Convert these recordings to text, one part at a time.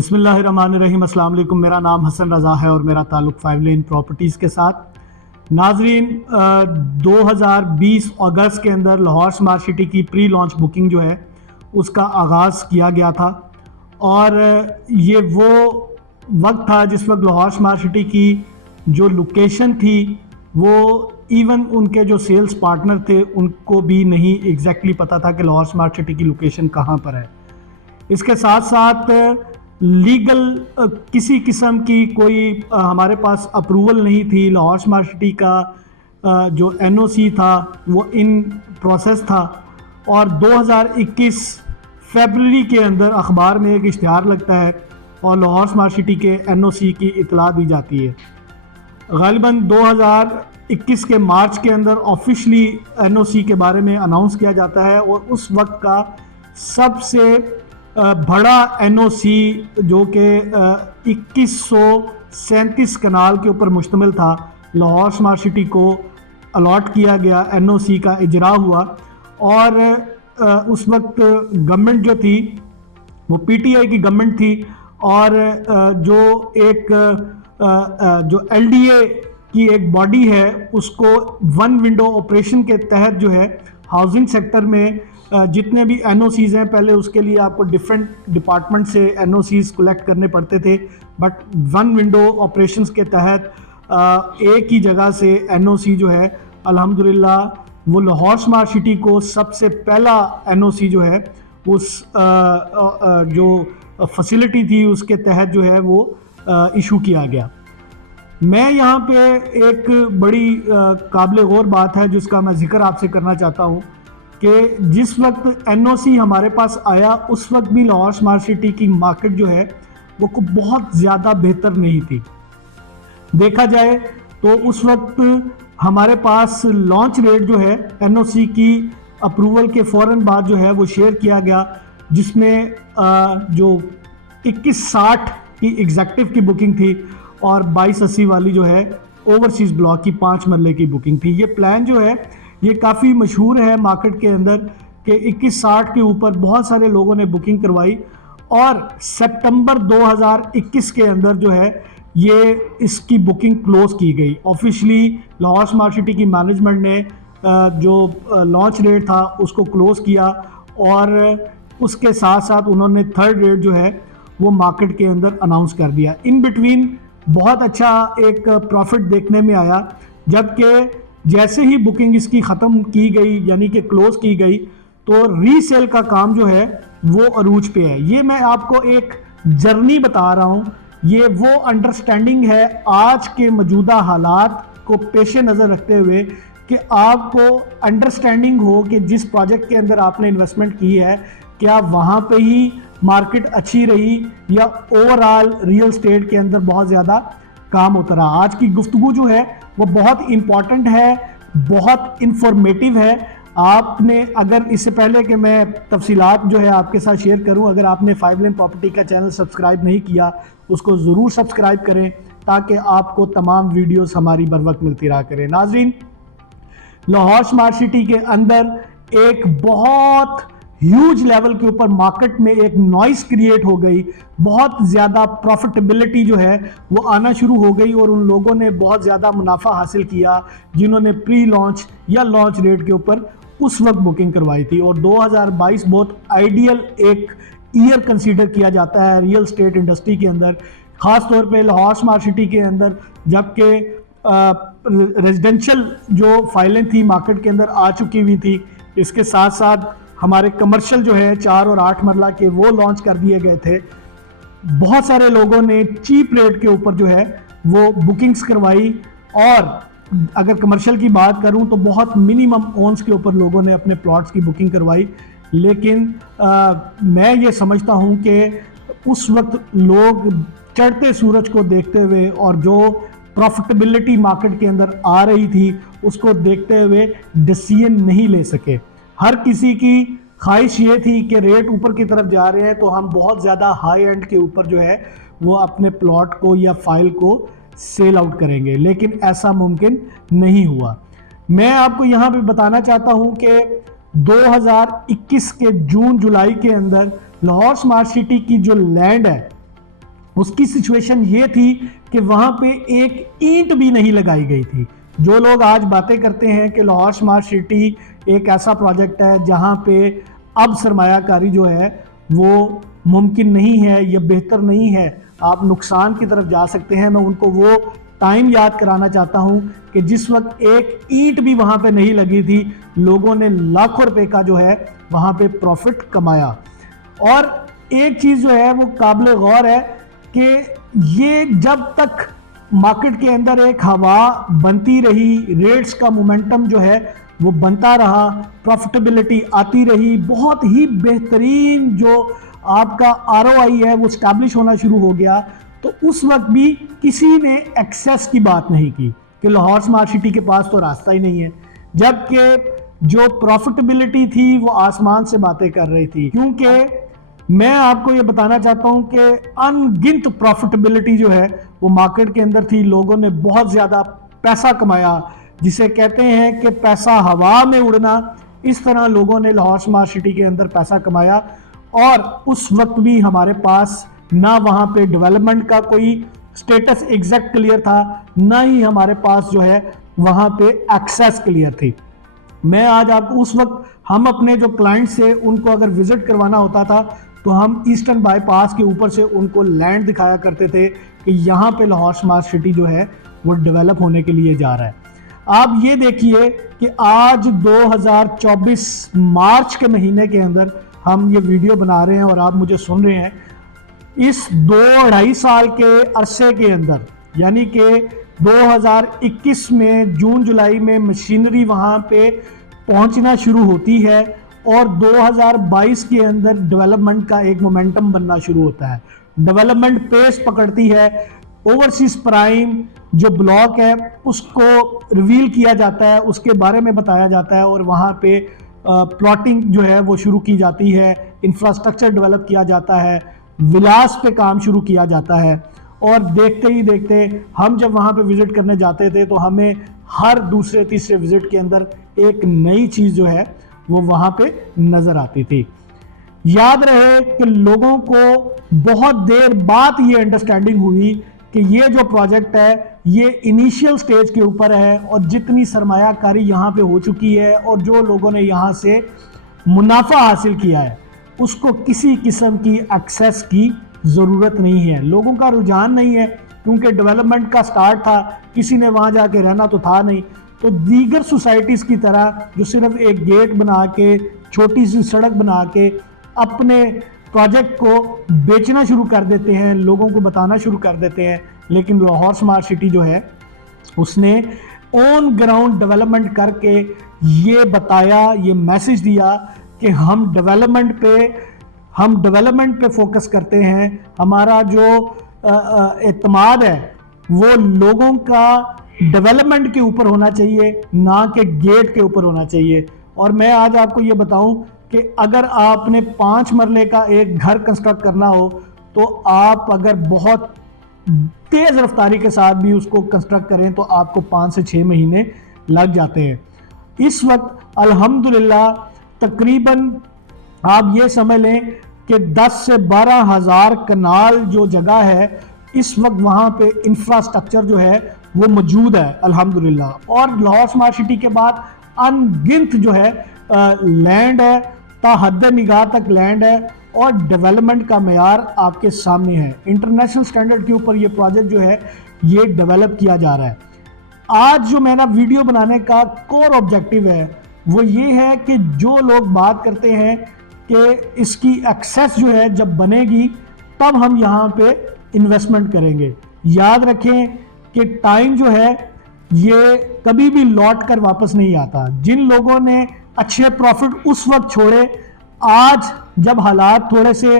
बिस्मिल्लाहिर्रहमानिर्रहीम। अस्सलाम वालेकुम। मेरा नाम हसन रज़ा है और मेरा ताल्लुक़ 5 लेन प्रॉपर्टीज़ के साथ। नाजरीन, 2020 अगस्त के अंदर लाहौर स्मार्ट सिटी की प्री लॉन्च बुकिंग जो है उसका आगाज़ किया गया था और ये वो वक्त था जिस वक्त लाहौर स्मार्ट सिटी की जो लोकेशन थी वो इवन उनके जो सेल्स पार्टनर थे उनको भी नहीं एग्जैक्टली पता था कि लाहौर स्मार्ट सिटी की लोकेशन कहाँ पर है। इसके साथ साथ लीगल किसी किस्म की कोई हमारे पास अप्रूवल नहीं थी। लाहौर स्मार्ट सिटी का जो एनओसी था वो इन प्रोसेस था और 2021 फरवरी के अंदर अखबार में एक इश्तिहार लगता है और लाहौर स्मार्ट सिटी के एनओसी की इतला दी जाती है। गालिबन 2021 के मार्च के अंदर ऑफिशियली एनओसी के बारे में अनाउंस किया जाता है और उस वक्त का सबसे बड़ा एनओसी जो कि 2137 कनाल के ऊपर मुश्तमिल था, लाहौर स्मार्ट सिटी को अलॉट किया गया, एनओसी का इजरा हुआ और उस वक्त गवर्नमेंट जो थी वो पीटीआई की गवर्नमेंट थी और जो एलडीए की एक बॉडी है उसको वन विंडो ऑपरेशन के तहत जो है हाउसिंग सेक्टर में जितने भी एनओसीज हैं, पहले उसके लिए आपको डिफरेंट डिपार्टमेंट से एनओसीज कलेक्ट करने पड़ते थे, बट वन विंडो ऑपरेशंस के तहत एक ही जगह से एनओसी जो है अल्हम्दुलिल्लाह वो लाहौर स्मार्ट सिटी को सबसे पहला एनओसी जो है उस जो फैसिलिटी थी उसके तहत जो है वो इशू किया गया। मैं यहाँ पे एक बड़ी काबिल गौर बात है जिसका मैं जिक्र आपसे करना चाहता हूँ कि जिस वक्त एनओसी हमारे पास आया उस वक्त भी लाहौर स्मार्ट सिटी की मार्केट जो है वो बहुत ज़्यादा बेहतर नहीं थी। देखा जाए तो उस वक्त हमारे पास लॉन्च रेट जो है एनओसी की अप्रूवल के फ़ौरन बाद जो है वो शेयर किया गया, जिसमें जो 2160 की एग्जेक्टिव की बुकिंग थी और 2280 वाली जो है ओवरसीज़ ब्लॉक की 5 मरले की बुकिंग थी। ये प्लान जो है ये काफ़ी मशहूर है मार्केट के अंदर कि 2160 के ऊपर बहुत सारे लोगों ने बुकिंग करवाई और सितंबर 2021 के अंदर जो है ये इसकी बुकिंग क्लोज़ की गई। ऑफिशियली लाहौर स्मार्ट सिटी की मैनेजमेंट ने जो लॉन्च रेट था उसको क्लोज़ किया और उसके साथ साथ उन्होंने थर्ड रेट जो है वो मार्केट के अंदर अनाउंस कर दिया। इन बिटवीन बहुत अच्छा एक प्रॉफिट देखने में आया, जबकि जैसे ही बुकिंग इसकी ख़त्म की गई यानी कि क्लोज़ की गई तो रीसेल का काम जो है वो अरूज पे है। ये मैं आपको एक जर्नी बता रहा हूँ, ये वो अंडरस्टैंडिंग है आज के मौजूदा हालात को पेश नज़र रखते हुए कि आपको अंडरस्टैंडिंग हो कि जिस प्रोजेक्ट के अंदर आपने इन्वेस्टमेंट की है क्या वहाँ पे ही मार्केट अच्छी रही या ओवरऑल रियल स्टेट के अंदर बहुत ज़्यादा काम होता रहा। आज की गुफ्तगू जो है वो बहुत इम्पॉर्टेंट है, बहुत इंफॉर्मेटिव है। आपने अगर इससे पहले कि मैं तफसीलात जो है आपके साथ शेयर करूं, अगर आपने 5 लेन प्रॉपर्टी का चैनल सब्सक्राइब नहीं किया उसको ज़रूर सब्सक्राइब करें ताकि आपको तमाम वीडियोस हमारी बर वक्त मिलती रहा करें। नाजरीन, लाहौर स्मार्ट सिटी के अंदर एक बहुत ह्यूज लेवल के ऊपर मार्केट में एक नॉइस क्रिएट हो गई, बहुत ज़्यादा प्रॉफिटेबिलिटी जो है वो आना शुरू हो गई और उन लोगों ने बहुत ज़्यादा मुनाफा हासिल किया जिन्होंने प्री लॉन्च या लॉन्च रेट के ऊपर उस वक्त बुकिंग करवाई थी। और 2022 बहुत आइडियल एक ईयर कंसीडर किया जाता है रियल स्टेट इंडस्ट्री के अंदर, ख़ास तौर पे लाहौर स्मार्ट सिटी के अंदर, जबकि रेजिडेंशियल जो फाइलें थी मार्केट के अंदर आ चुकी हुई थी। इसके साथ साथ हमारे कमर्शियल जो है 4 और 8 मरला के वो लॉन्च कर दिए गए थे। बहुत सारे लोगों ने चीप रेट के ऊपर जो है वो बुकिंग्स करवाई और अगर कमर्शियल की बात करूं तो बहुत मिनिमम ओन्स के ऊपर लोगों ने अपने प्लॉट्स की बुकिंग करवाई। लेकिन मैं ये समझता हूं कि उस वक्त लोग चढ़ते सूरज को देखते हुए और जो प्रॉफिटेबिलिटी मार्केट के अंदर आ रही थी उसको देखते हुए डिसीजन नहीं ले सके। हर किसी की ख्वाहिश ये थी कि रेट ऊपर की तरफ जा रहे हैं तो हम बहुत ज़्यादा हाई एंड के ऊपर जो है वो अपने प्लॉट को या फाइल को सेल आउट करेंगे, लेकिन ऐसा मुमकिन नहीं हुआ। मैं आपको यहाँ पे बताना चाहता हूँ कि 2021 के जून जुलाई के अंदर लाहौर स्मार्ट सिटी की जो लैंड है उसकी सिचुएशन ये थी कि वहां पे एक ईंट भी नहीं लगाई गई थी। जो लोग आज बातें करते हैं कि लाहौर स्मार्ट सिटी एक ऐसा प्रोजेक्ट है जहां पे अब सरमायाकारी जो है वो मुमकिन नहीं है या बेहतर नहीं है, आप नुकसान की तरफ जा सकते हैं, मैं उनको वो टाइम याद कराना चाहता हूं कि जिस वक्त एक ईंट भी वहां पे नहीं लगी थी, लोगों ने लाखों रुपए का जो है वहां पे प्रॉफिट कमाया। और एक चीज जो है वो काबिल गौर है कि ये जब तक मार्केट के अंदर एक हवा बनती रही, रेट्स का मोमेंटम जो है वो बनता रहा, प्रॉफिटेबिलिटी आती रही, बहुत ही बेहतरीन जो आपका आरओआई है वो स्टैब्लिश होना शुरू हो गया, तो उस वक्त भी किसी ने एक्सेस की बात नहीं की कि लाहौर स्मार्ट सिटी के पास तो रास्ता ही नहीं है, जबकि जो प्रॉफिटेबिलिटी थी वो आसमान से बातें कर रही थी। क्योंकि मैं आपको ये बताना चाहता हूं कि अनगिनत प्रॉफिटेबिलिटी जो है वो मार्केट के अंदर थी, लोगों ने बहुत ज़्यादा पैसा कमाया, जिसे कहते हैं कि पैसा हवा में उड़ना, इस तरह लोगों ने लाहौर स्मार्ट सिटी के अंदर पैसा कमाया। और उस वक्त भी हमारे पास ना वहाँ पे डेवलपमेंट का कोई स्टेटस एग्जैक्ट क्लियर था, ना ही हमारे पास जो है वहाँ पे एक्सेस क्लियर थी। मैं आज आपको उस वक्त हम अपने जो क्लाइंट से उनको अगर विजिट करवाना होता था तो हम ईस्टर्न बाईपास के ऊपर से उनको लैंड दिखाया करते थे कि यहाँ पे लाहौर स्मार्ट सिटी जो है वो डेवलप होने के लिए जा रहा है। आप ये देखिए कि आज 2024 मार्च के महीने के अंदर हम ये वीडियो बना रहे हैं और आप मुझे सुन रहे हैं। इस 2-2.5 साल के अरसे के अंदर, यानी कि 2021 में जून जुलाई में मशीनरी वहाँ पे पहुँचना शुरू होती है और 2022 के अंदर डेवलपमेंट का एक मोमेंटम बनना शुरू होता है, डेवलपमेंट पेस पकड़ती है। ओवरसीज प्राइम जो ब्लॉक है उसको रिवील किया जाता है, उसके बारे में बताया जाता है और वहाँ पे प्लॉटिंग जो है वो शुरू की जाती है, इंफ्रास्ट्रक्चर डेवलप किया जाता है, विलास पे काम शुरू किया जाता है। और देखते ही देखते हम जब वहाँ पे विजिट करने जाते थे तो हमें हर दूसरे तीसरे विजिट के अंदर एक नई चीज़ जो है वो वहाँ पे नज़र आती थी। याद रहे कि लोगों को बहुत देर बाद ये अंडरस्टैंडिंग हुई कि ये जो प्रोजेक्ट है ये इनिशियल स्टेज के ऊपर है और जितनी सरमायाकारी यहाँ पे हो चुकी है और जो लोगों ने यहाँ से मुनाफा हासिल किया है उसको किसी किस्म की एक्सेस की ज़रूरत नहीं है। लोगों का रुझान नहीं है क्योंकि डेवलपमेंट का स्टार्ट था, किसी ने वहाँ जाके रहना तो था नहीं, तो दीगर सोसाइटीज़ की तरह जो सिर्फ एक गेट बना के, छोटी सी सड़क बना के अपने प्रोजेक्ट को बेचना शुरू कर देते हैं, लोगों को बताना शुरू कर देते हैं। लेकिन लाहौर स्मार्ट सिटी जो है उसने ऑन ग्राउंड डेवलपमेंट करके ये बताया, ये मैसेज दिया कि हम डेवलपमेंट पे फोकस करते हैं। हमारा जो एतमाद है वो लोगों का डेवलपमेंट के ऊपर होना चाहिए, ना कि गेट के ऊपर होना चाहिए। और मैं आज आपको ये बताऊं कि अगर आपने 5 मरले का एक घर कंस्ट्रक्ट करना हो तो आप अगर बहुत तेज़ रफ्तारी के साथ भी उसको कंस्ट्रक्ट करें तो आपको 5 से 6 महीने लग जाते हैं। इस वक्त अल्हम्दुलिल्लाह तकरीबन आप ये समझ लें कि 10 से 12 हज़ार कनाल जो जगह है इस वक्त वहाँ पे इंफ्रास्ट्रक्चर जो है वो मौजूद है अल्हम्दुलिल्लाह। और लाहौर स्मार्ट सिटी के बाद अनगिनत जो है लैंड है, ताहद निगाह तक लैंड है और डेवलपमेंट का मेयार आपके सामने है। इंटरनेशनल स्टैंडर्ड के ऊपर ये प्रोजेक्ट जो है ये डेवलप किया जा रहा है। आज जो मेरा वीडियो बनाने का कोर ऑब्जेक्टिव है वो ये है कि जो लोग बात करते हैं कि इसकी एक्सेस जो है जब बनेगी तब हम यहाँ पे इन्वेस्टमेंट करेंगे, याद रखें कि टाइम जो है ये कभी भी लौट कर वापस नहीं आता। जिन लोगों ने अच्छे प्रॉफिट उस वक्त छोड़े, आज जब हालात थोड़े से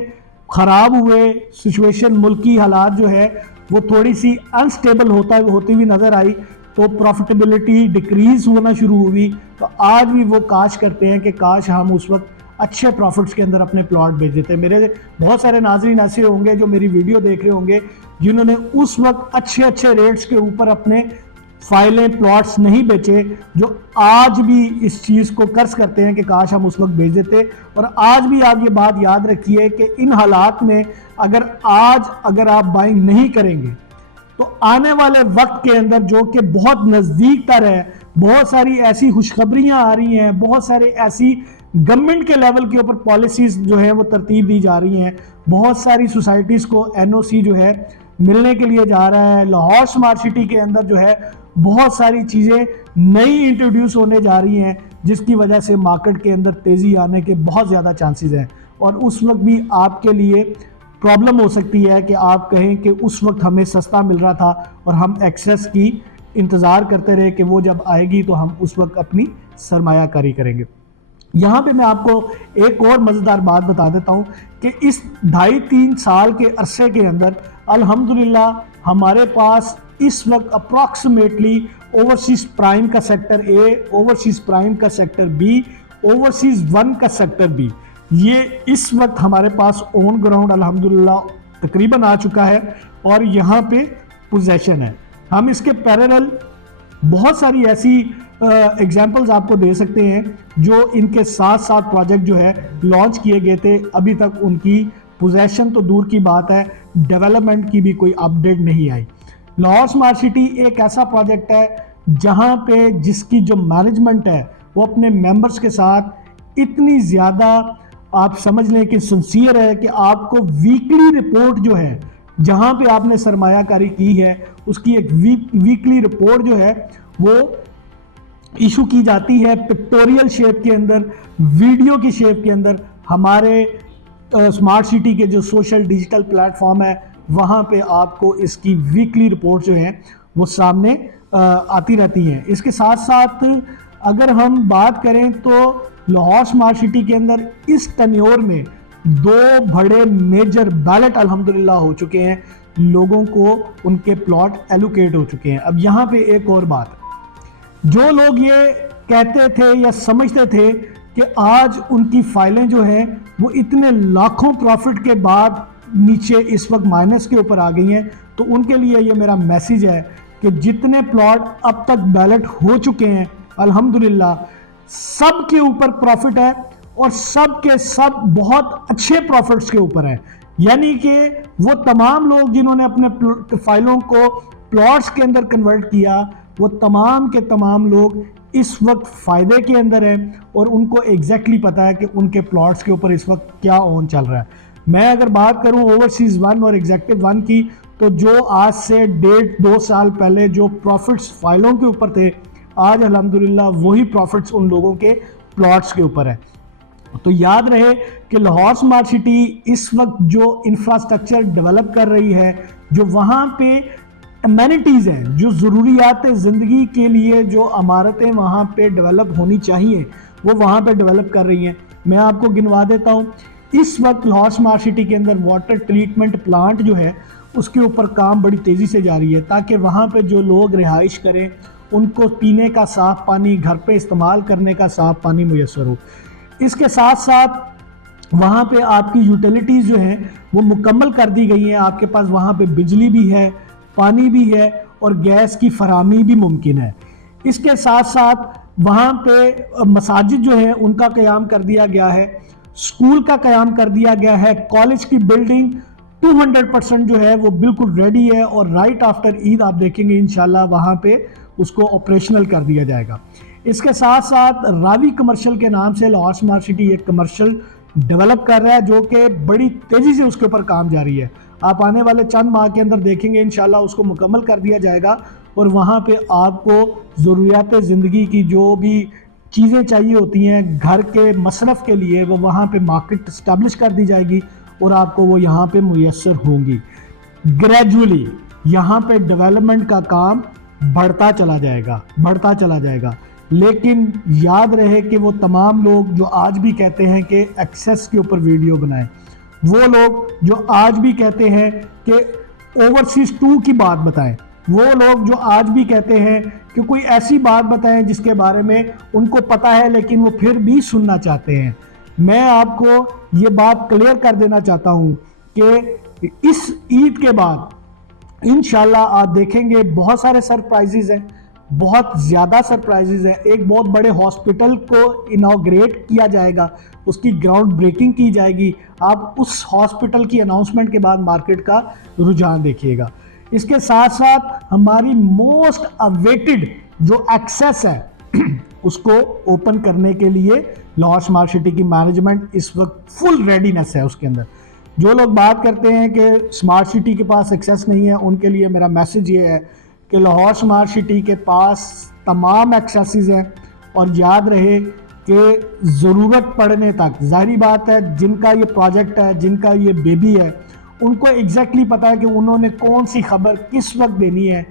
ख़राब हुए, सिचुएशन मुल्की हालात जो है वो थोड़ी सी अनस्टेबल होती हुई नज़र आई, तो प्रॉफिटेबिलिटी डिक्रीज होना शुरू हुई। तो आज भी वो काश करते हैं कि काश हम उस वक्त अच्छे प्रॉफिट्स के अंदर अपने प्लॉट बेच देते हैं। मेरे बहुत सारे नाज़रीन ऐसे होंगे जो मेरी वीडियो देख रहे होंगे जिन्होंने उस वक्त अच्छे रेट्स के ऊपर अपने फाइलें, प्लॉट्स नहीं बेचे, जो आज भी इस चीज़ को कर्ज करते हैं कि काश हम उस वक्त बेच देते। और आज भी आप ये बात याद रखिए कि इन हालात में अगर आप बाइंग नहीं करेंगे तो आने वाले वक्त के अंदर, जो कि बहुत नज़दीक तर है, बहुत सारी ऐसी खुशखबरियां आ रही हैं, बहुत सारे ऐसी गवर्नमेंट के लेवल के ऊपर पॉलिसीज जो है वो तरतीब दी जा रही हैं, बहुत सारी सोसाइटीज़ को एनओसी जो है मिलने के लिए जा रहा है। लाहौर स्मार्ट सिटी के अंदर जो है बहुत सारी चीज़ें नई इंट्रोड्यूस होने जा रही हैं, जिसकी वजह से मार्केट के अंदर तेज़ी आने के बहुत ज़्यादा चांसेस हैं। और उस वक्त भी आपके लिए प्रॉब्लम हो सकती है कि आप कहें कि उस वक्त हमें सस्ता मिल रहा था और हम एक्सेस की इंतज़ार करते रहे कि वो जब आएगी तो हम उस वक्त अपनी सरमायाकारी करेंगे। यहाँ पे मैं आपको एक और मज़ेदार बात बता देता हूँ कि इस 2.5-3 साल के अरसे के अंदर अल्हम्दुलिल्लाह हमारे पास इस वक्त अप्रॉक्सीमेटली ओवरसीज़ प्राइम का सेक्टर ए, ओवरसीज़ प्राइम का सेक्टर बी, ओवरसीज़ 1 का सेक्टर बी, ये इस वक्त हमारे पास ऑन ग्राउंड अल्हम्दुलिल्लाह तकरीबन आ चुका है और यहाँ पे पोजेशन है। हम इसके पैरेलल बहुत सारी ऐसी एग्जाम्पल्स आपको दे सकते हैं जो इनके साथ साथ प्रोजेक्ट जो है लॉन्च किए गए थे, अभी तक उनकी पोजेशन तो दूर की बात है, डेवलपमेंट की भी कोई अपडेट नहीं आई। लाहौर स्मार्ट सिटी एक ऐसा प्रोजेक्ट है जहां पे जिसकी जो मैनेजमेंट है वो अपने मेंबर्स के साथ इतनी ज़्यादा, आप समझ लें कि सिंसियर है कि आपको वीकली रिपोर्ट जो है, जहां पे आपने सरमायाकारी की है उसकी एक वीकली रिपोर्ट जो है वो इशू की जाती है पिक्टोरियल शेप के अंदर, वीडियो की शेप के अंदर। हमारे स्मार्ट सिटी के जो सोशल डिजिटल प्लेटफॉर्म है वहाँ पे आपको इसकी वीकली रिपोर्ट जो है वो सामने आती रहती हैं। इसके साथ साथ अगर हम बात करें तो लाहौर स्मार्ट सिटी के अंदर इस टेन्योर में 2 बड़े मेजर बैलेट अल्हम्दुलिल्लाह हो चुके हैं, लोगों को उनके प्लॉट एलोकेट हो चुके हैं। अब यहाँ पे एक और बात, जो लोग ये कहते थे या समझते थे कि आज उनकी फाइलें जो हैं वो इतने लाखों प्रॉफिट के बाद नीचे इस वक्त माइनस के ऊपर आ गई हैं, तो उनके लिए ये मेरा मैसेज है कि जितने प्लॉट अब तक बैलेट हो चुके हैं अल्हम्दुलिल्लाह सब के ऊपर प्रॉफिट है और सब के सब बहुत अच्छे प्रॉफिट्स के ऊपर है। यानी कि वो तमाम लोग जिन्होंने अपने फाइलों को प्लॉट्स के अंदर कन्वर्ट किया, वो तमाम के तमाम लोग इस वक्त फ़ायदे के अंदर हैं और उनको एग्जैक्टली पता है कि उनके प्लॉट्स के ऊपर इस वक्त क्या ऑन चल रहा है। मैं अगर बात करूं ओवरसीज़ 1 और एग्जेक्टिव 1 की, तो जो आज से 1.5-2 साल पहले जो प्रॉफिट्स फाइलों के ऊपर थे, आज अल्हम्दुलिल्लाह वही प्रॉफिट्स उन लोगों के प्लॉट्स के ऊपर है। तो याद रहे कि लाहौर स्मार्ट सिटी इस वक्त जो इंफ्रास्ट्रक्चर डेवलप कर रही है, जो वहाँ पे अमेनिटीज़ हैं, जो ज़रूरियात ज़िंदगी के लिए जो इमारतें वहाँ पे डेवलप होनी चाहिए वो वहाँ पे डेवलप कर रही हैं। मैं आपको गिनवा देता हूँ, इस वक्त लाहौर स्मार्ट सिटी के अंदर वाटर ट्रीटमेंट प्लांट जो है उसके ऊपर काम बड़ी तेज़ी से जारी है, ताकि वहाँ पे जो लोग रिहाइश करें उनको पीने का साफ़ पानी, घर पे इस्तेमाल करने का साफ़ पानी मुयस्सर हो। इसके साथ साथ वहाँ पे आपकी यूटिलिटीज़ जो हैं वो मुकम्मल कर दी गई हैं, आपके पास वहाँ पे बिजली भी है, पानी भी है और गैस की फराहमी भी मुमकिन है। इसके साथ साथ वहाँ पे मसाजिद जो है उनका क़याम कर दिया गया है, स्कूल का क़याम कर दिया गया है, कॉलेज की बिल्डिंग 200% जो है वो बिल्कुल रेडी है और राइट आफ्टर ईद आप देखेंगे इंशाल्लाह वहाँ पे उसको ऑपरेशनल कर दिया जाएगा। इसके साथ साथ रावी कमर्शियल के नाम से लाहौर स्मार्ट सिटी एक कमर्शियल डेवलप कर रहा है, जो कि बड़ी तेज़ी से उसके ऊपर काम जारी है। आप आने वाले चंद माह के अंदर देखेंगे इंशाल्लाह उसको मुकम्मल कर दिया जाएगा और वहाँ पे आपको ज़रूरियात ज़िंदगी की जो भी चीज़ें चाहिए होती हैं घर के मसरफ़ के लिए, वो वहाँ पे मार्केट इस्टेब्लिश कर दी जाएगी और आपको वो यहाँ पे मुयस्सर होंगी। ग्रेजुअली यहाँ पे डेवलपमेंट का काम बढ़ता चला जाएगा। लेकिन याद रहे कि वो तमाम लोग जो आज भी कहते हैं कि एक्सेस के ऊपर वीडियो बनाएं, वो लोग जो आज भी कहते हैं कि ओवरसीज़ 2 की बात बताएं, वो लोग जो आज भी कहते हैं कि कोई ऐसी बात बताएं जिसके बारे में उनको पता है लेकिन वो फिर भी सुनना चाहते हैं, मैं आपको ये बात क्लियर कर देना चाहता हूँ कि इस ईद के बाद इंशाल्लाह आप देखेंगे बहुत सारे सरप्राइजेज हैं, बहुत ज़्यादा सरप्राइजेज हैं। एक बहुत बड़े हॉस्पिटल को इनॉग्रेट किया जाएगा, उसकी ग्राउंड ब्रेकिंग की जाएगी। आप उस हॉस्पिटल की अनाउंसमेंट के बाद मार्केट का रुझान देखिएगा। इसके साथ साथ हमारी मोस्ट अवेटेड जो एक्सेस है उसको ओपन करने के लिए लाहौर स्मार्ट सिटी की मैनेजमेंट इस वक्त फुल रेडीनेस है उसके अंदर। जो लोग बात करते हैं कि स्मार्ट सिटी के पास एक्सेस नहीं है, उनके लिए मेरा मैसेज ये है कि लाहौर स्मार्ट सिटी के पास तमाम एक्सेसेस हैं। और याद रहे कि ज़रूरत पड़ने तक, जाहिर बात है जिनका ये प्रोजेक्ट है, जिनका ये बेबी है, उनको एग्जैक्टली पता है कि उन्होंने कौन सी खबर किस वक्त देनी है,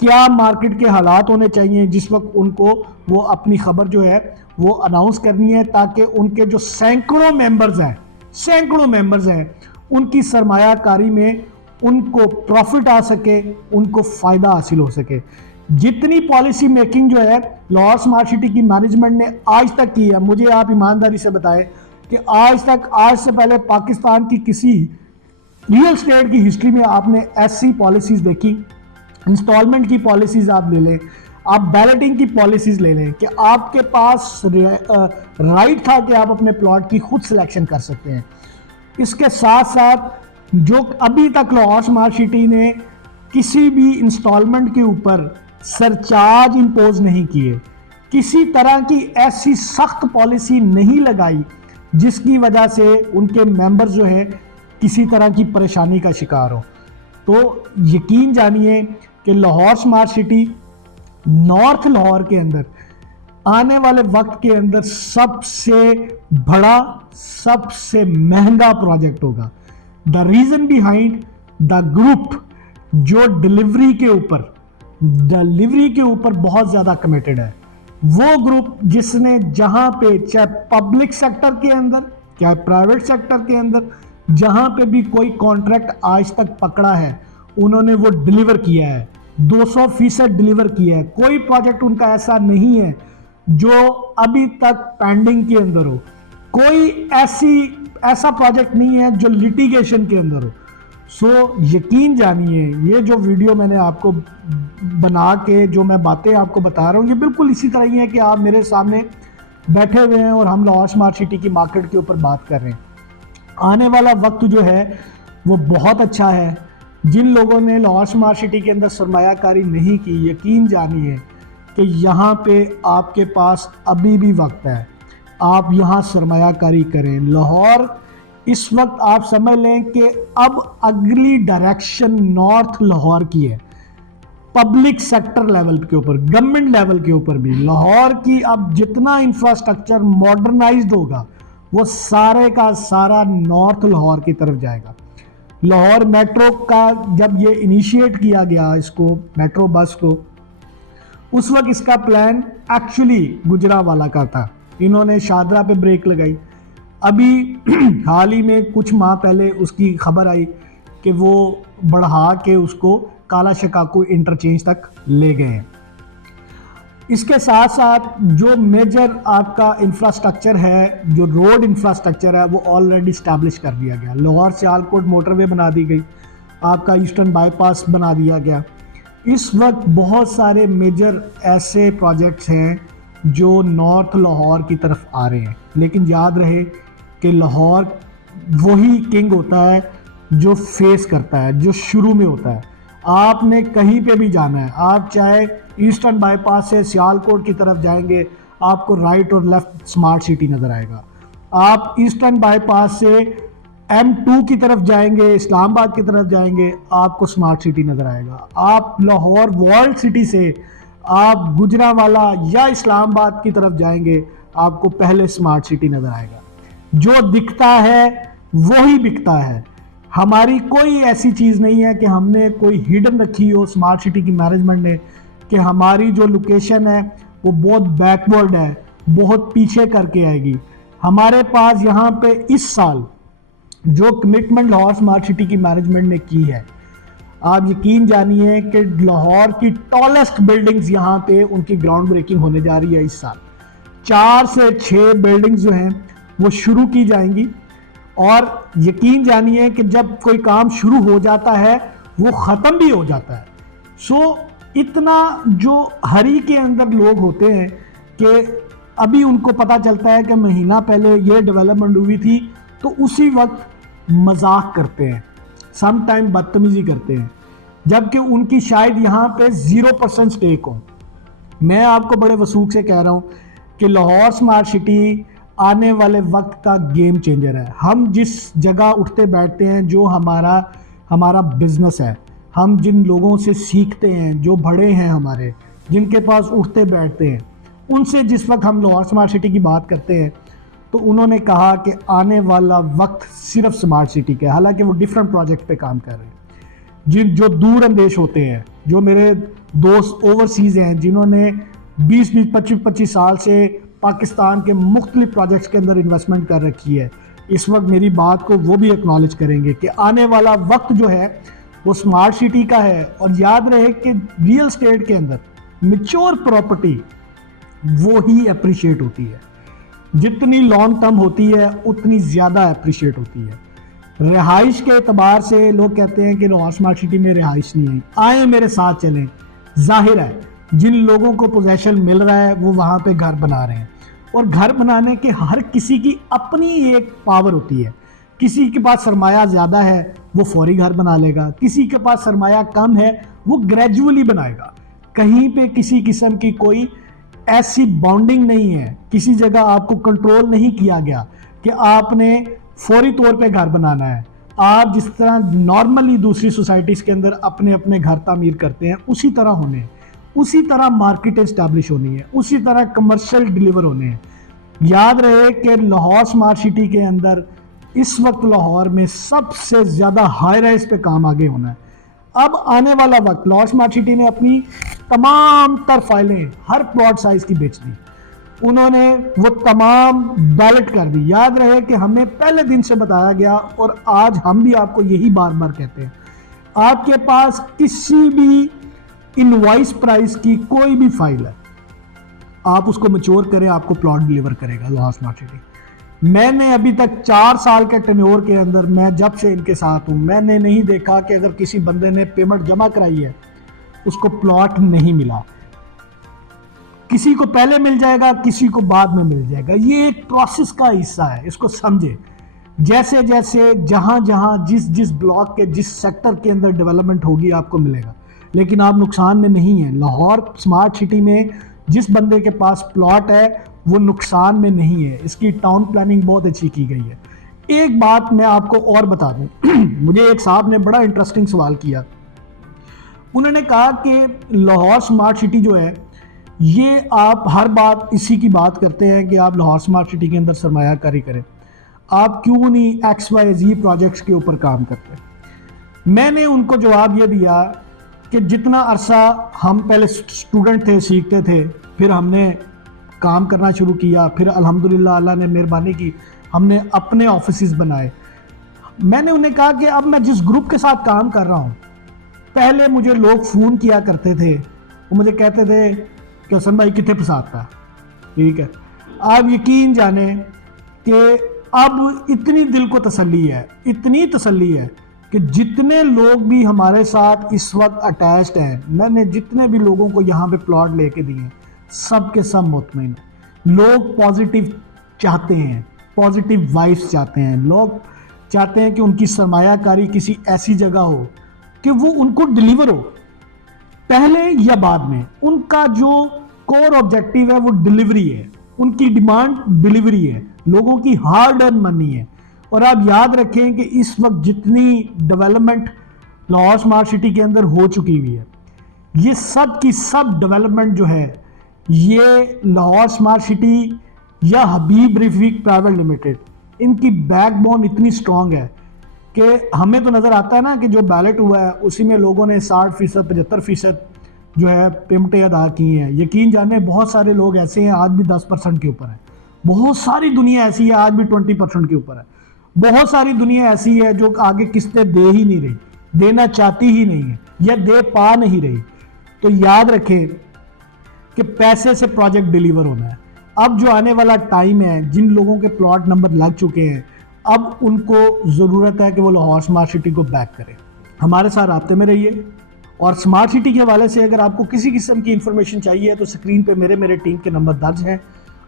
क्या मार्केट के हालात होने चाहिए जिस वक्त उनको वो अपनी खबर जो है वो अनाउंस करनी है, ताकि उनके जो सैकड़ों मेंबर्स हैं उनकी सरमायाकारी में उनको प्रॉफिट आ सके, उनको फ़ायदा हासिल हो सके। जितनी पॉलिसी मेकिंग जो है लाहौर स्मार्ट सिटी की मैनेजमेंट ने आज तक की है, मुझे आप ईमानदारी से बताएं कि आज से पहले पाकिस्तान की किसी रियल स्टेट की हिस्ट्री में आपने ऐसी पॉलिसीज़ देखी? इंस्टॉलमेंट की पॉलिसीज़ आप ले लें, आप बैलेटिंग की पॉलिसीज़ ले लें कि आपके पास राइट था कि आप अपने प्लॉट की खुद सिलेक्शन कर सकते हैं। इसके साथ साथ जो अभी तक लाहौर स्मार्ट सिटी ने किसी भी इंस्टॉलमेंट के ऊपर सरचार्ज इंपोज नहीं किए, किसी तरह की ऐसी सख्त पॉलिसी नहीं लगाई जिसकी वजह से उनके मेंबर्स जो हैं किसी तरह की परेशानी का शिकार हो। तो यकीन जानिए कि Lahore smart city north Lahore के अंदर आने वाले वक्त के अंदर सबसे बड़ा, सबसे महंगा प्रोजेक्ट होगा। The reason behind the group जो डिलीवरी के ऊपर बहुत ज़्यादा कमिटेड है, वो ग्रुप जिसने जहां पे चाहे पब्लिक सेक्टर के अंदर चाहे प्राइवेट सेक्टर के अंदर जहां पे भी कोई कॉन्ट्रैक्ट आज तक पकड़ा है, उन्होंने वो डिलीवर किया है, 200% डिलीवर किया है। कोई प्रोजेक्ट उनका ऐसा नहीं है जो अभी तक पेंडिंग के अंदर हो, कोई ऐसा प्रोजेक्ट नहीं है जो लिटिगेशन के अंदर हो। सो यकीन जानिए, ये जो वीडियो मैंने आपको बना के जो मैं बातें आपको बता रहा हूँ, ये बिल्कुल इसी तरह ही है कि आप मेरे सामने बैठे हुए हैं और हम लाहौर स्मार्ट सिटी की मार्केट के ऊपर बात कर रहे हैं। आने वाला वक्त जो है वो बहुत अच्छा है। जिन लोगों ने लाहौर स्मार्ट सिटी के अंदर सरमायाकारी नहीं की, यकीन जानिए कि यहाँ पे आपके पास अभी भी वक्त है, आप यहाँ सरमायाकारी करें। लाहौर इस वक्त आप समझ लें कि अब अगली डायरेक्शन नॉर्थ लाहौर की है, पब्लिक सेक्टर लेवल के ऊपर, गवर्नमेंट लेवल के ऊपर भी। लाहौर की अब जितना इंफ्रास्ट्रक्चर मॉडर्नाइज्ड होगा वो सारे का सारा नॉर्थ लाहौर की तरफ जाएगा। लाहौर मेट्रो का जब ये इनिशिएट किया गया, इसको मेट्रो बस को, उस वक्त इसका प्लान एक्चुअली गुजरावाला का था। इन्होंने शादरा पे ब्रेक लगाई। अभी हाल ही में कुछ माह पहले उसकी खबर आई कि वो बढ़ा के उसको काला शकाकू इंटरचेंज तक ले गए हैं। इसके साथ साथ जो मेजर आपका इंफ्रास्ट्रक्चर है, जो रोड इंफ्रास्ट्रक्चर है, वो ऑलरेडी स्टैब्लिश कर दिया गया। लाहौर सियालकोट मोटरवे बना दी गई, आपका ईस्टर्न बाईपास बना दिया गया। इस वक्त बहुत सारे मेजर ऐसे प्रोजेक्ट्स हैं जो नॉर्थ लाहौर की तरफ आ रहे हैं, लेकिन याद रहे कि लाहौर वही किंग होता है जो फेस करता है, जो शुरू में होता है। आपने कहीं पे भी जाना है, आप चाहे ईस्टर्न बाईपास से सियालकोट की तरफ जाएंगे, आपको राइट और लेफ्ट स्मार्ट सिटी नज़र आएगा। आप ईस्टर्न बाईपास से M2 की तरफ जाएंगे, इस्लामाबाद की तरफ जाएंगे, आपको स्मार्ट सिटी नज़र आएगा। आप लाहौर वर्ल्ड सिटी से आप गुजरावाला या इस्लामाबाद की तरफ जाएंगे, आपको पहले स्मार्ट सिटी नज़र आएगा। जो दिखता है वही बिकता है। हमारी कोई ऐसी चीज़ नहीं है कि हमने कोई हिडन रखी हो स्मार्ट सिटी की मैनेजमेंट ने कि हमारी जो लोकेशन है वो बहुत बैकवर्ड है, बहुत पीछे करके आएगी। हमारे पास यहाँ पे इस साल जो कमिटमेंट लाहौर स्मार्ट सिटी की मैनेजमेंट ने की है, आप यकीन जानिए कि लाहौर की टॉलेस्ट बिल्डिंग्स यहाँ पे उनकी ग्राउंड ब्रेकिंग होने जा रही है इस साल। 4 से 6 बिल्डिंग्स जो हैं वो शुरू की जाएंगी, और यकीन जानिए कि जब कोई काम शुरू हो जाता है वो ख़त्म भी हो जाता है। सो इतना जो हरी के अंदर लोग होते हैं कि अभी उनको पता चलता है कि महीना पहले ये डेवलपमेंट हुई थी, तो उसी वक्त मजाक करते हैं, सम टाइम बदतमीजी करते हैं, जबकि उनकी शायद यहाँ पे 0% स्टेक हो। मैं आपको बड़े वसूख से कह रहा हूँ कि लाहौर स्मार्ट सिटी आने वाले वक्त का गेम चेंजर है। हम जिस जगह उठते बैठते हैं, जो हमारा बिजनेस है, हम जिन लोगों से सीखते हैं, जो बड़े हैं हमारे, जिनके पास उठते बैठते हैं, उनसे जिस वक्त हम लाहौर स्मार्ट सिटी की बात करते हैं तो उन्होंने कहा कि आने वाला वक्त सिर्फ स्मार्ट सिटी का है। हालांकि वो डिफरेंट प्रोजेक्ट पे काम कर रहे हैं। जो दूर अंदेश होते हैं, जो मेरे दोस्त ओवरसीज़ हैं, जिन्होंने 20-20, 25-25 साल से पाकिस्तान के मुख्तलिफ प्रोजेक्ट्स के अंदर इन्वेस्टमेंट कर रखी है, इस वक्त मेरी बात को वो भी एक्नॉलेज करेंगे कि आने वाला वक्त जो है वो स्मार्ट सिटी का है। और याद रहे कि रियल स्टेट के अंदर मैच्योर प्रॉपर्टी वो ही अप्रिशिएट होती है, जितनी लॉन्ग टर्म होती है उतनी ज़्यादा अप्रिशिएट होती है। रिहाइश के एतबार से लोग कहते हैं कि लाहौर स्मार्ट सिटी में रिहाइश नहीं आई, आए मेरे साथ चलें। जाहिर है जिन लोगों को पोजेशन मिल रहा है वो वहाँ पे घर बना रहे हैं, और घर बनाने के हर किसी की अपनी एक पावर होती है। किसी के पास सरमाया ज़्यादा है वो फौरी घर बना लेगा, किसी के पास सरमाया कम है वो ग्रेजुअली बनाएगा। कहीं पे किसी किस्म की कोई ऐसी बाउंडिंग नहीं है, किसी जगह आपको कंट्रोल नहीं किया गया कि आपने फौरी तौर पे घर बनाना है। आप जिस तरह नॉर्मली दूसरी सोसाइटीज़ के अंदर अपने अपने घर तामीर करते हैं, उसी तरह होने हैं, उसी तरह मार्केट इस्टेब्लिश होनी है, उसी तरह कमर्शियल डिलीवर होने हैं। याद रहे कि लाहौर स्मार्ट सिटी के अंदर इस वक्त लाहौर में सबसे ज़्यादा हाई राइज पे काम आगे होना है। अब आने वाला वक्त लाहौर स्मार्ट सिटी ने अपनी तमाम तर फाइलें हर प्लॉट साइज की बेच दी, उन्होंने वो तमाम बैलेट कर दी। याद रहे कि हमें पहले दिन से बताया गया, और आज हम भी आपको यही बार बार कहते हैं, आपके पास किसी भी इनवॉइस प्राइस की कोई भी फाइल है, आप उसको मैच्योर करें, आपको प्लॉट डिलीवर करेगा लाहौर स्मार्ट सिटी। मैंने अभी तक 4 साल के टेन्योर के अंदर, मैं जब से इनके साथ हूं, मैंने नहीं देखा कि अगर किसी बंदे ने पेमेंट जमा कराई है उसको प्लॉट नहीं मिला। किसी को पहले मिल जाएगा, किसी को बाद में मिल जाएगा। ये एक प्रोसेस का हिस्सा है, इसको समझे। जैसे जैसे जहां जहां जिस जिस ब्लॉक के जिस सेक्टर के अंदर डेवलपमेंट होगी आपको मिलेगा, लेकिन आप नुकसान में नहीं है। लाहौर स्मार्ट सिटी में जिस बंदे के पास प्लॉट है वो नुकसान में नहीं है, इसकी टाउन प्लानिंग बहुत अच्छी की गई है। एक बात मैं आपको और बता दूं मुझे एक साहब ने बड़ा इंटरेस्टिंग सवाल किया। उन्होंने कहा कि लाहौर स्मार्ट सिटी जो है, ये आप हर बात इसी की बात करते हैं कि आप लाहौर स्मार्ट सिटी के अंदर सरमायाकारी करें, आप क्यों नहीं XYZ प्रोजेक्ट्स के ऊपर काम करते। मैंने उनको जवाब ये दिया कि जितना अरसा हम पहले स्टूडेंट थे, सीखते थे, फिर हमने काम करना शुरू किया, फिर अल्हम्दुलिल्लाह अल्लाह ने मेहरबानी की, हमने अपने ऑफिसेज बनाए। मैंने उन्हें कहा कि अब मैं जिस ग्रुप के साथ काम कर रहा हूँ, पहले मुझे लोग फ़ोन किया करते थे, वो मुझे कहते थे कि हसन भाई कितने फसाता, ठीक है। आप यकीन जाने कि अब इतनी दिल को तसल्ली है, इतनी तसल्ली है कि जितने लोग भी हमारे साथ इस वक्त अटैच्ड हैं, मैंने जितने भी लोगों को यहाँ पे प्लॉट लेके दिए, सब के सब मुतमईन हैं। लोग पॉजिटिव चाहते हैं, पॉजिटिव वाइब्स चाहते हैं, लोग चाहते हैं कि उनकी सरमायाकारी किसी ऐसी जगह हो कि वो उनको डिलीवर हो, पहले या बाद में। उनका जो कोर ऑब्जेक्टिव है वो डिलीवरी है, उनकी डिमांड डिलीवरी है, लोगों की हार्ड अर्न मनी है। और आप याद रखें कि इस वक्त जितनी डेवलपमेंट लाहौर स्मार्ट सिटी के अंदर हो चुकी हुई है, ये सब की सब डेवलपमेंट जो है, ये लाहौर स्मार्ट सिटी या हबीब रफीक प्राइवेट लिमिटेड, इनकी बैकबोन इतनी स्ट्रांग है कि हमें तो नज़र आता है ना कि जो बैलेट हुआ है उसी में लोगों ने 60%, 75% जो है पेमेंटें अदा की हैं। यकीन जाने बहुत सारे लोग ऐसे हैं आज भी 10% के ऊपर है, बहुत सारी दुनिया ऐसी है आज भी 20% के ऊपर है, बहुत सारी दुनिया ऐसी है जो आगे किस्तें दे ही नहीं रही, देना चाहती ही नहीं है या दे पा नहीं रही। तो याद रखें कि पैसे से प्रोजेक्ट डिलीवर होना है। अब जो आने वाला टाइम है, जिन लोगों के प्लॉट नंबर लग चुके हैं, अब उनको ज़रूरत है कि वो लाहौर स्मार्ट सिटी को बैक करें। हमारे साथ राब्ते में रहिए और स्मार्ट सिटी के हवाले से अगर आपको किसी किस्म की इंफॉर्मेशन चाहिए तो स्क्रीन पे मेरे टीम के नंबर दर्ज हैं,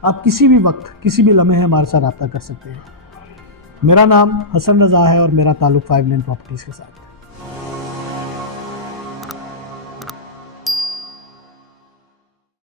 आप किसी भी वक्त किसी भी लम्हे हमारे साथ रब्ता कर सकते हैं। मेरा नाम हसन रज़ा है और मेरा ताल्लुक़ 5 लेन प्रॉपर्टीज़ के साथ है।